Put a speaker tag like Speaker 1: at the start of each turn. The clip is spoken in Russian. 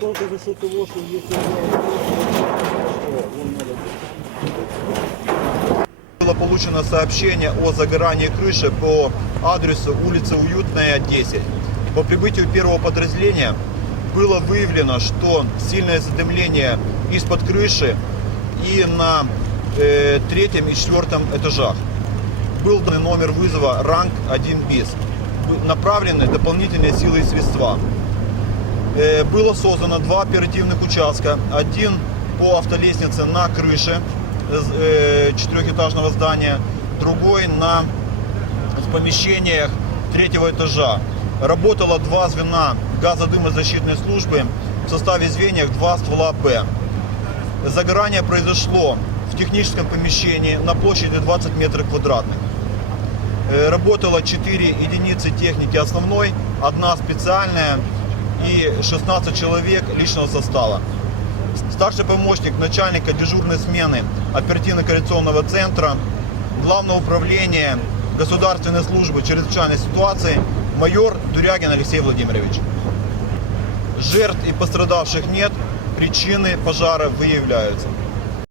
Speaker 1: только за счет того, что если.
Speaker 2: Было получено сообщение о загорании крыши по адресу улица Уютная, 10. По прибытию первого подразделения было выявлено, что сильное задымление из-под крыши и на э, третьем и четвертом этажах. Был дан номер вызова ранг 1 БИС. Направлены дополнительные силы и средства. Э, было создано два оперативных участка. Один по автолестнице на крыше э, четырехэтажного здания, другой на в помещениях третьего этажа. Работало два звена газодымозащитной службы в составе звеньев два ствола Б. Загорание произошло в техническом помещении на площади 20 метров квадратных. Э, Работало 4 единицы техники основной, одна специальная и 16 человек личного состава. Старший помощник начальника дежурной смены оперативно-коррекционного центра Главного управления Государственной службы чрезвычайной ситуации майор Дурягин Алексей Владимирович. Жертв и пострадавших нет, причины пожара выявляются.